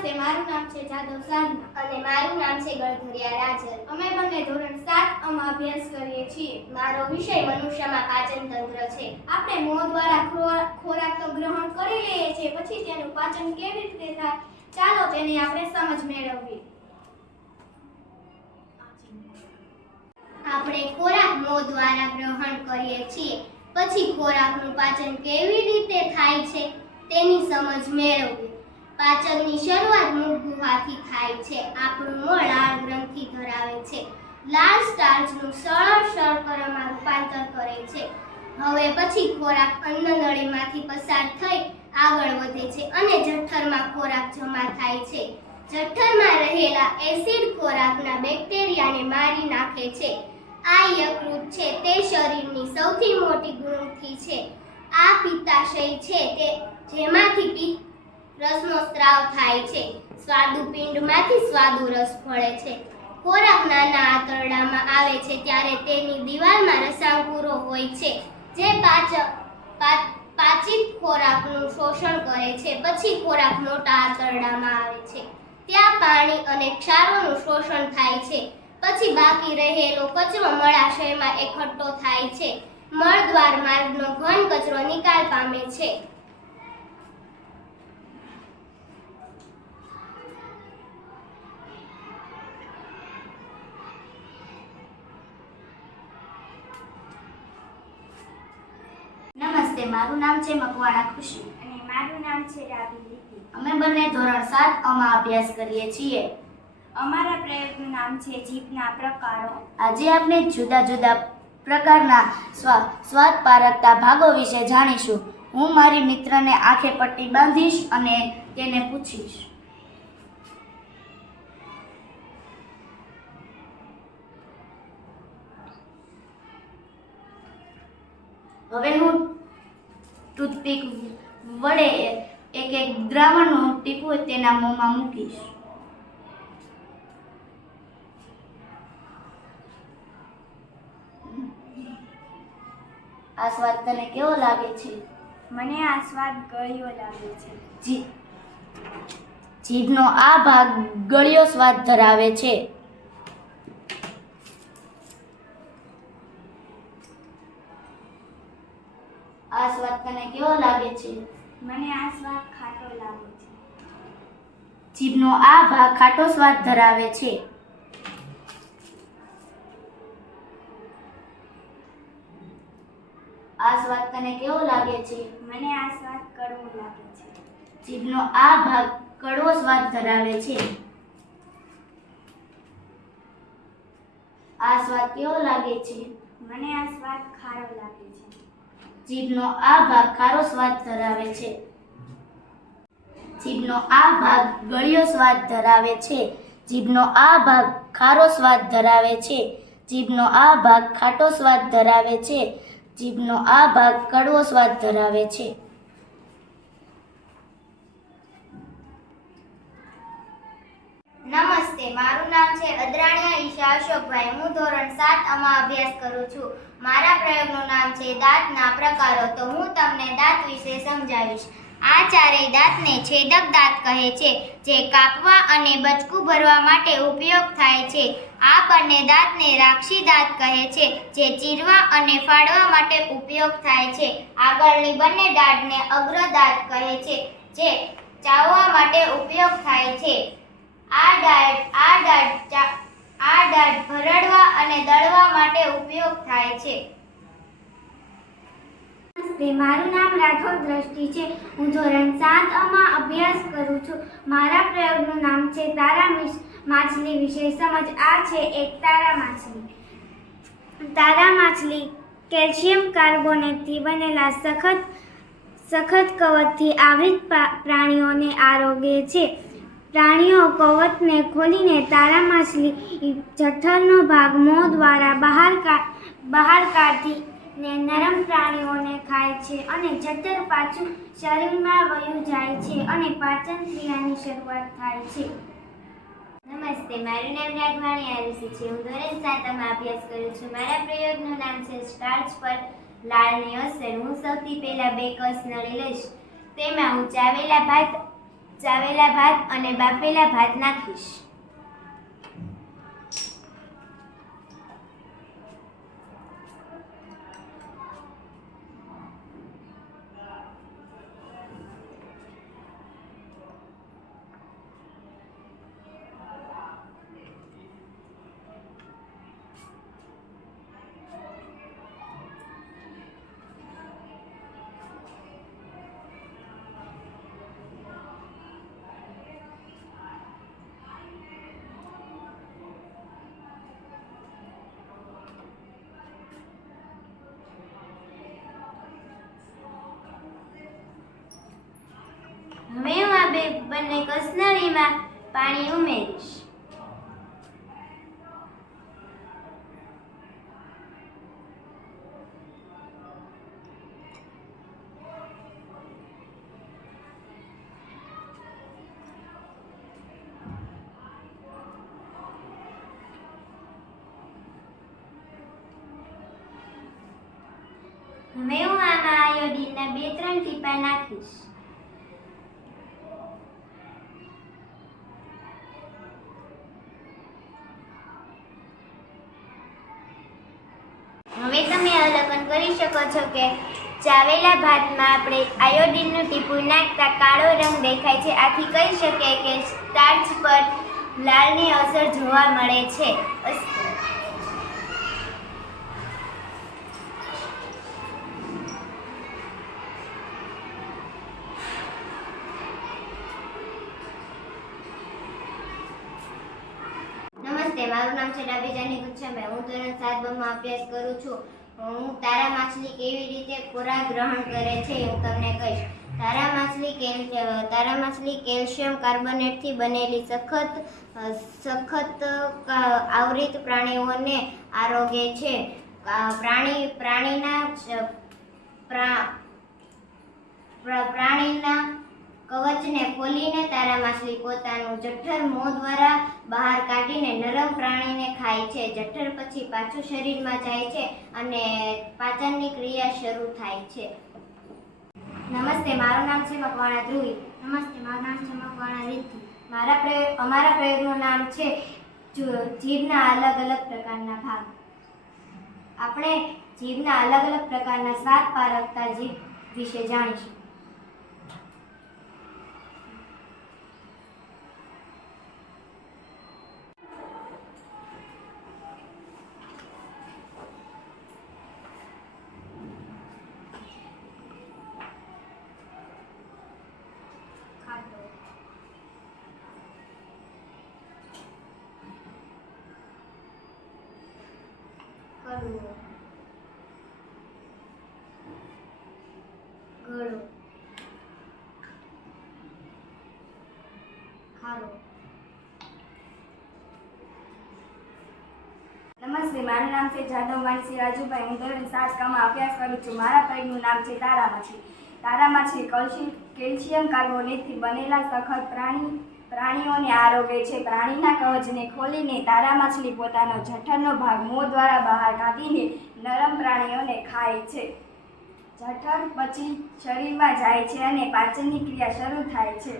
નમસ્તે, મારું નામ છે જાદવ સાધના અને મારું નામ છે ગળધરિયા રાજલ. અમે બંને ધોરણ 7 માં અભ્યાસ કરીએ છીએ. મારો વિષય મનુષ્યમાં પાચન તંત્ર છે. આપણે મોં દ્વારા ખોરાક તો ગ્રહણ કરી લઈએ છીએ, પછી તેનું પાચન કેવી રીતે થાય ચાલો તેની આપણે સમજ મેળવીએ. આપણે ખોરાક મોં દ્વારા ગ્રહણ કરીએ છીએ, પછી ખોરાકનું પાચન કેવી રીતે થાય છે તેની સમજ મેળવવી. પાચનની શરૂઆત મુખ ગુહાથી થાય છે. આપણું મોં લાળ ગ્રંથિ ધરાવે છે. લાળ સ્ટાર્ચનું સરળ શર્કરામાં રૂપાંતર કરે છે. હવે પછી ખોરાક અન્નનળીમાંથી પસાર થઈ આગળ વધે છે અને જઠરમાં ખોરાક જમા થાય છે. જઠરમાં રહેલા એસિડ ખોરાકના બેક્ટેરિયાને મારી નાખે છે. આ યકૃત છે તે શરીરની સૌથી મોટી ગ્રંથિ છે. આ પિત્તાશય છે તે જેમાંથી પિત્ત રસનો સ્ત્રાવ થાય છે. સ્વાદુપિંડમાંથી સ્વાદુરસ ફળે છે. ખોરાક નાના આંતરડામાં આવે છે ત્યારે તેની દિવાલમાં રસાંકુરો હોય છે જે પાચિત ખોરાકનું શોષણ કરે છે. પછી ખોરાક મોટા આંતરડામાં આવે છે. ત્યાં પાણી અને ક્ષારોનું શોષણ થાય છે. પછી બાકી રહેલો કચરો મળાશયમાં એકઠો થાય છે. મળદ્વાર માર્ગનો ઘન કચરો નિકાલ પામે છે. નમસ્તે, મારું નામ છે મકવાણા ખુશી અને મારું નામ છે રાવી લીટી. અમે બંને ધોરણ 7 માં અભ્યાસ કરીએ છીએ. અમારા પ્રયોગનું નામ છે જીભના પ્રકારો. આજે આપણે જુદા જુદા પ્રકારના સ્વાદ પારખતા ભાગો વિશે જાણીશું. હું મારી મિત્રને આંખે પટ્ટી બાંધીશ અને તેને પૂછીશ. હવે હું ટૂથપીક વડે એક દ્રાવણનું ટીપું તેના મોંમાં મૂકીશ. આ સ્વાદ તને કેવો લાગે છે? મને આ સ્વાદ ગળ્યો લાગે છે. જીભનો આ ભાગ ગળ્યો સ્વાદ ધરાવે છે. આ સ્વાદ તને કેવો લાગે છે? મને આ સ્વાદ ખાટો લાગે છે. જીભનો આ ભાગ ખાટો સ્વાદ ધરાવે છે. આ સ્વાદ તને કેવો લાગે છે? મને આ સ્વાદ કડવો લાગે છે. જીભનો આ ભાગ કડવો સ્વાદ ધરાવે છે. આ સ્વાદ કેવો લાગે છે? મને આ સ્વાદ ખારો લાગે છે. જીભનો આ ભાગ ખારો સ્વાદ ધરાવે છે. જીભનો આ ભાગ ગળ્યો સ્વાદ ધરાવે છે. જીભનો આ ભાગ ખારો સ્વાદ ધરાવે છે. જીભનો આ ભાગ ખાટો સ્વાદ ધરાવે છે. જીભનો આ ભાગ કડવો સ્વાદ ધરાવે છે. નમસ્તે, મારું નામ છે અદરાણીયા ઈશા અશોકભાઈ. હું ધોરણ 7 માં અભ્યાસ કરું છું. મારા પ્રયોગનું નામ છે દાંતના પ્રકારો. તો હું તમને દાંત વિશે સમજાવીશ. આ ચારેય દાંતને છેદક દાંત કહે છે, જે કાપવા અને બચકું ભરવા માટે ઉપયોગ થાય છે. આ બંને દાંતને રાક્ષી દાંત કહે છે, જે ચીરવા અને ફાડવા માટે ઉપયોગ થાય છે. આગળની બંને દાઢને અગ્રદાંત કહે છે, જે ચાવવા માટે ઉપયોગ થાય છે. આ દાઢ ભરડવા અને દળવા માટે ઉપયોગ થાય છે. મારું નામ રાઠોડ દ્રષ્ટિ છે. હું ધોરણ 7 માં અભ્યાસ કરું છું. મારા પ્રયોગનું નામ છે તારા માછલી વિશે સમજ. આ છે એક તારા માછલી. તારા માછલી કેલ્શિયમ કાર્બોનેટથી બનેલા સખત કવચથી આવૃત પ્રાણીઓને આરોગે છે. પ્રાણીઓ કવચને ખોલીને તારા માછલી જઠરનો ભાગ મોં દ્વારા બહાર કાઢીને નરમ પ્રાણીઓને ખાય છે અને જઠર પાછું શરીરમાં વયું જાય છે અને પાચન ક્રિયાની શરૂઆત થાય છે. નમસ્તે, મારું નામ રાઘવાણી આરુષિ છે. હું ધોરણ 7 માં અભ્યાસ કરું છું. મારા પ્રયોગનું નામ છે સ્ટાર્ચ પર લાળની અસર. હું સૌથી પહેલા 2 કસ નળી લઈશ. તેમાં હું ચાવેલા ભાત ચાવેલા ભાત અને બાફેલા ભાત નાખીશ. હવે હું આ બંને કસનળીમાં પાણી ઉમેરીશ. હવે હું આમાં આયોડીનના 2-3 ટીપા નાખીશ. હવે તમે અવલોકન કરી શકો છો કે ચાવેલા ભાતમાં આપણે આયોડીનનું ટીપું નાખતા કાળો રંગ દેખાય છે. આથી કહી શકાય કે સ્ટાર્ચ પર લાળની અસર જોવા મળે છે. નમસ્તે, મારું નામ છે ડાબીજાની ગુચ્છાભાઈ. હું ધોરણ 7 માં અભ્યાસ કરું છું. હું તારા માછલી કેવી રીતે ખોરાક ગ્રહણ કરે છે હું તમને કહીશ. તારા માછલી કેલ્શિયમ કાર્બોનેટથી બનેલી સખત આવૃત પ્રાણીઓને આરોગે છે. પ્રાણીના કવચને ખોલીને તારા માછલી પોતાનું જઠર મોં દ્વારા બહાર કાઢીને નરમ પ્રાણીને ખાય છે. જઠર પછી પાછું શરીરમાં જાય છે અને પાચનની ક્રિયા શરૂ થાય છે. નમસ્તે, મારું નામ છે મકવાણા ધ્રુવી. નમસ્તે, મારું નામ છે મકવાણા રીતિ. અમારા પ્રયોગનું નામ છે જીભના અલગ અલગ પ્રકારના ભાગ. આપણે જીભના અલગ અલગ પ્રકારના સ્વાદ પારખતા જીભ વિશે જાણીશું. કડવો, ગળો, ખારો. નમસ્તે, મારું નામ છે જાદવ માનસી રાજુભાઈ. હું ધોરણ 7 માં અભ્યાસ કરું છું. મારા પ્રયોગનું નામ છે તારા માછલી. તારા માછલી કેલ્શિયમ કાર્બોનેટથી બનેલા સખત પ્રાણીઓને આરોગે છે. પ્રાણીના કવચને ખોલીને તારા માછલી પોતાનો જઠરનો ભાગ મોં દ્વારા બહાર કાઢીને નરમ પ્રાણીઓને ખાય છે. જઠર પછી શરીરમાં જાય છે અને પાચનની ક્રિયા શરૂ થાય છે.